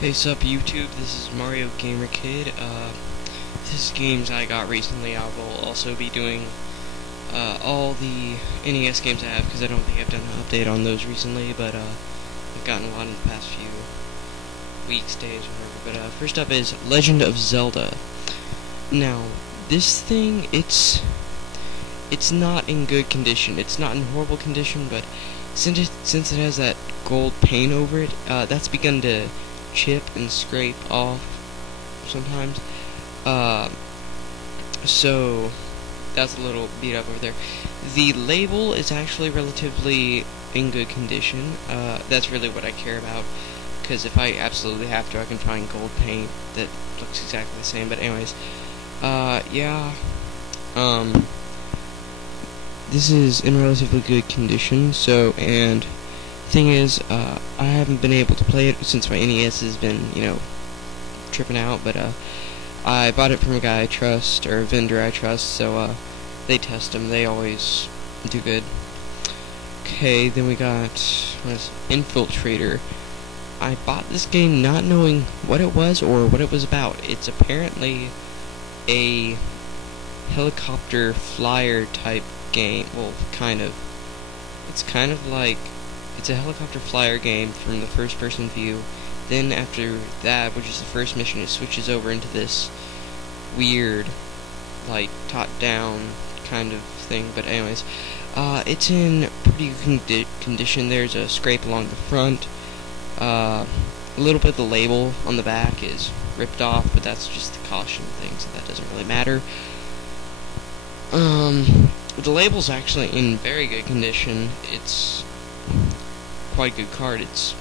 Hey, sup YouTube, this is Mario Gamer Kid. This is games I got recently. I will also be doing all the NES games I have, because I don't think I've done an update on those recently, but I've gotten a lot in the past few weeks, days, whatever. But first up is Legend of Zelda. Now, this thing, it's not in good condition. It's not in horrible condition, but since it has that gold paint over it, that's begun to chip and scrape off sometimes. So that's a little beat up over there. The label is actually relatively in good condition. That's really what I care about, because if I absolutely have to, I can find gold paint that looks exactly the same. But anyways, yeah. This is in relatively good condition. So, and thing is, I haven't been able to play it since my NES has been, tripping out, but I bought it from a guy I trust, or a vendor I trust, so they test them. They always do good. Okay, then we got Infiltrator. I bought this game not knowing what it was or what it was about. It's apparently a helicopter flyer type game. Well, kind of. It's kind of like, it's a helicopter flyer game from the first person view. Then after that, which is the first mission, it switches over into this weird, like, top-down kind of thing. But anyways, it's in pretty good condition. There's a scrape along the front. A little bit of the label on the back is ripped off, but that's just the caution thing, so that doesn't really matter. The label's actually in very good condition. It's quite a good card. It's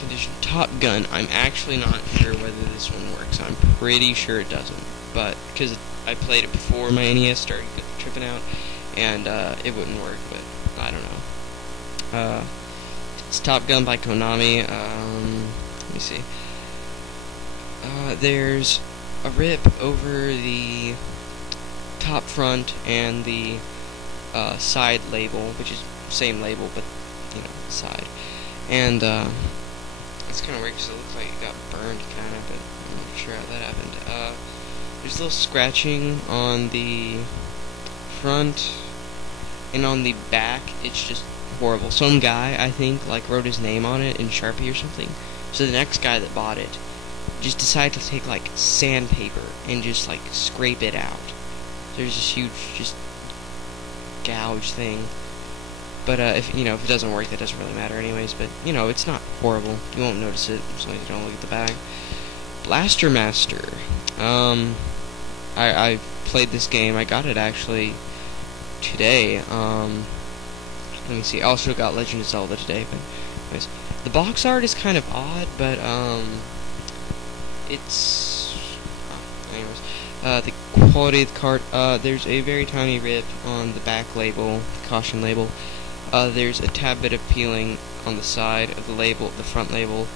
condition. Top Gun. I'm actually not sure whether this one works. I'm pretty sure it doesn't, but because I played it before my NES started tripping out, and it wouldn't work. But I don't know. It's Top Gun by Konami. Let me see. There's a rip over the top front and the side label, which is same label, but side. And it's kind of weird because it looks like it got burned, kind of, but I'm not sure how that happened. There's a little scratching on the front, and on the back, it's just horrible. Some guy, I think, like, wrote his name on it in Sharpie or something. So the next guy that bought it just decided to take, like, sandpaper and just, like, scrape it out. There's this huge, just, gouge thing. But, if it doesn't work, that doesn't really matter anyways. But, it's not horrible. You won't notice it, as long as you don't look at the bag. Blaster Master. I played this game. I got it, actually, today. Let me see. I also got Legend of Zelda today, but anyways. The box art is kind of odd, but, it's... anyways. The quality of the card, there's a very tiny rip on the back label, the caution label. There's a tad bit of peeling on the side of the label, the front label.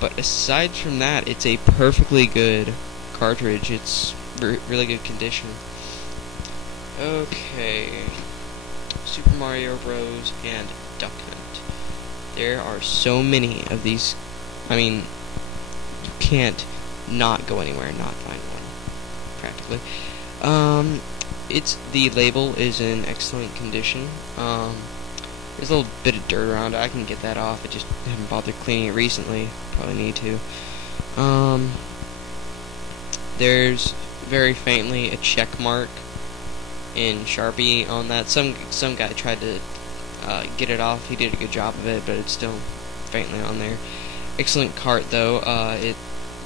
But aside from that, it's a perfectly good cartridge. It's really good condition. Okay. Super Mario Bros. And Duck Hunt. There are so many of these. I mean, you can't not go anywhere and not find one, practically. The label is in excellent condition. There's a little bit of dirt around it. I can get that off. I just haven't bothered cleaning it recently. Probably need to. There's very faintly a check mark in Sharpie on that. Some guy tried to get it off. He did a good job of it, but it's still faintly on there. Excellent cart though. It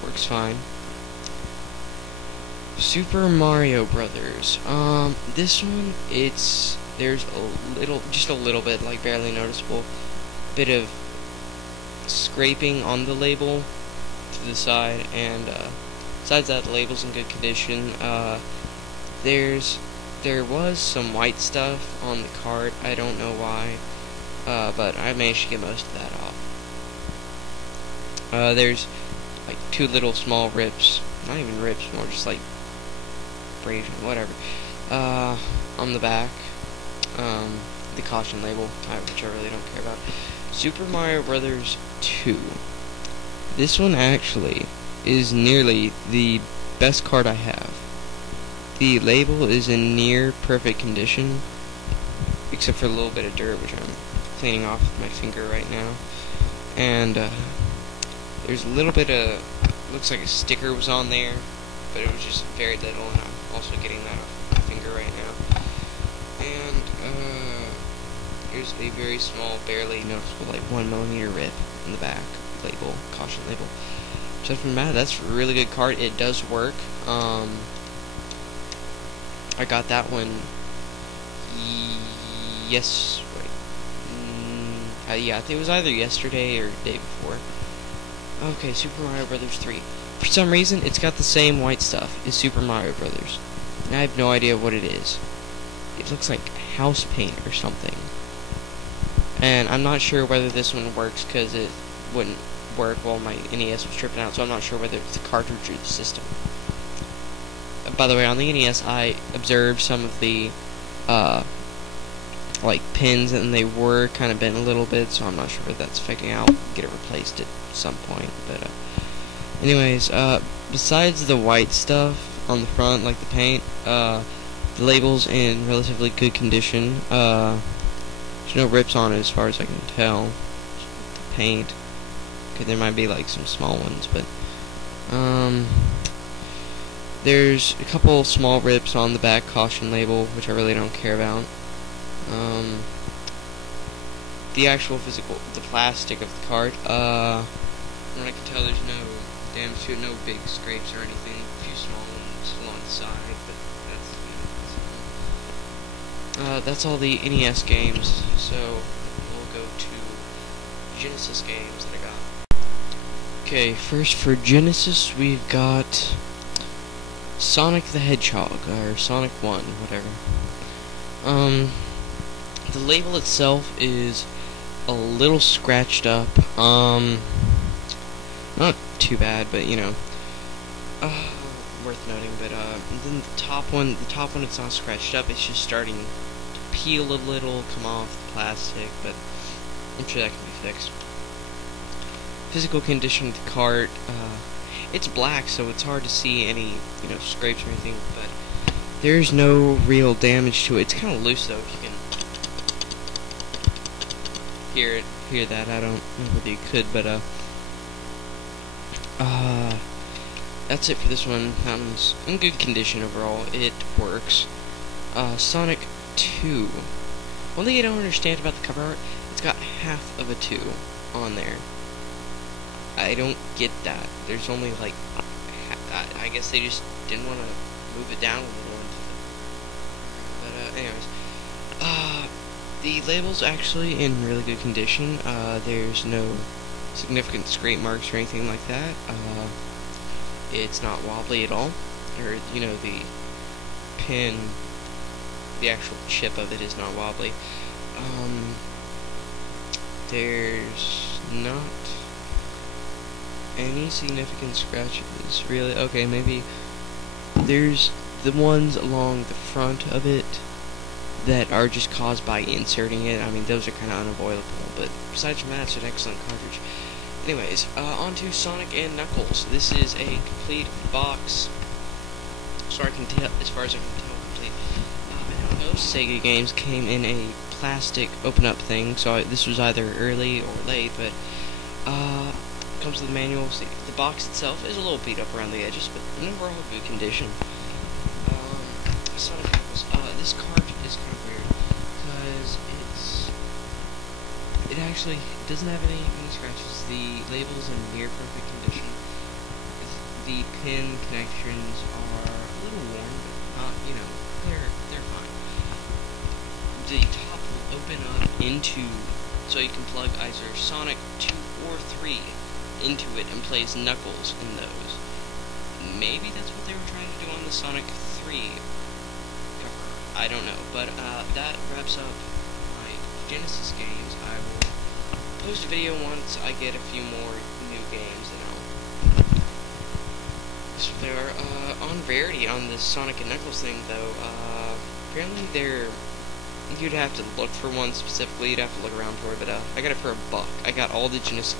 works fine. Super Mario Brothers. This one, there's just a little bit, like barely noticeable, bit of scraping on the label to the side, and besides that, the label's in good condition. There was some white stuff on the cart. I don't know why, but I managed to get most of that off. There's like two little small rips, not even rips, more just like abrasion, whatever, on the back, the caution label, which I really don't care about. Super Mario Brothers 2. This one actually is nearly the best card I have. The label is in near perfect condition, except for a little bit of dirt, which I'm cleaning off with my finger right now. And there's a little bit of, looks like a sticker was on there, but it was just very little, and I'm also getting that off my finger right now. And here's a very small, barely noticeable, like 1mm rip in the back label, caution label. Just from that, that's a really good card. It does work. I got that one. Yes. Wait. Yeah, I think it was either yesterday or the day before. Okay, Super Mario Brothers 3. For some reason, it's got the same white stuff as Super Mario Brothers, and I have no idea what it is. It looks like house paint or something. And I'm not sure whether this one works because it wouldn't work while my NES was tripping out, so I'm not sure whether it's the cartridge or the system. By the way, on the NES, I observed some of the like pins, and they were kind of bent a little bit, so I'm not sure if that's affecting out. Get it replaced at some point, but anyways, besides the white stuff on the front, like the paint, the label's in relatively good condition. There's no rips on it as far as I can tell. The paint, okay, there might be like some small ones, but there's a couple small rips on the back caution label, which I really don't care about. The actual the plastic of the card, from what I can tell, there's no damage to it, no big scrapes or anything. A few small ones along the side, but that's all the NES games. So we'll go to Genesis games that I got. Okay, first for Genesis, we've got Sonic the Hedgehog, or Sonic 1, whatever. The label itself is a little scratched up. Not too bad, but you know, worth noting. But then the top one, it's not scratched up. It's just starting to peel a little, come off the plastic. But I'm sure that can be fixed. Physical condition of the card. It's black, so it's hard to see any, scrapes or anything, but there's no real damage to it. It's kind of loose, though, if you can hear that. I don't know whether you could, but that's it for this one. That one's in good condition overall. It works. Sonic 2. One thing I don't understand about the cover art, it's got half of a 2 on there. I don't get that. There's only like, I guess they just didn't want to move it down a little. But anyways, the label's actually in really good condition. There's no significant scrape marks or anything like that. It's not wobbly at all, or the pin, the actual chip of it is not wobbly. There's not any significant scratches, really. Okay, maybe there's the ones along the front of it that are just caused by inserting it. I mean, those are kind of unavoidable, but besides from that, it's an excellent cartridge. Anyways, on to Sonic and Knuckles. This is a complete box, so I can tell, as far as I can tell, complete. I know most Sega games came in a plastic open-up thing, so this was either early or late, but comes with the manual. The box itself is a little beat up around the edges, but in overall good condition. Sonic Knuckles. This card is kind of weird because it actually doesn't have any scratches. The label is in near perfect condition. The pin connections are a little worn, but not, they're fine. The top will open up into, so you can plug either Sonic 2 or 3 into it and place Knuckles in those. Maybe that's what they were trying to do on the Sonic 3 cover. I don't know, but that wraps up my Genesis games. I will post a video once I get a few more new games, So they are on rarity on this Sonic and Knuckles thing, though. Apparently you'd have to look for one specifically. You'd have to look around for it, but I got it for $1. I got all the Genesis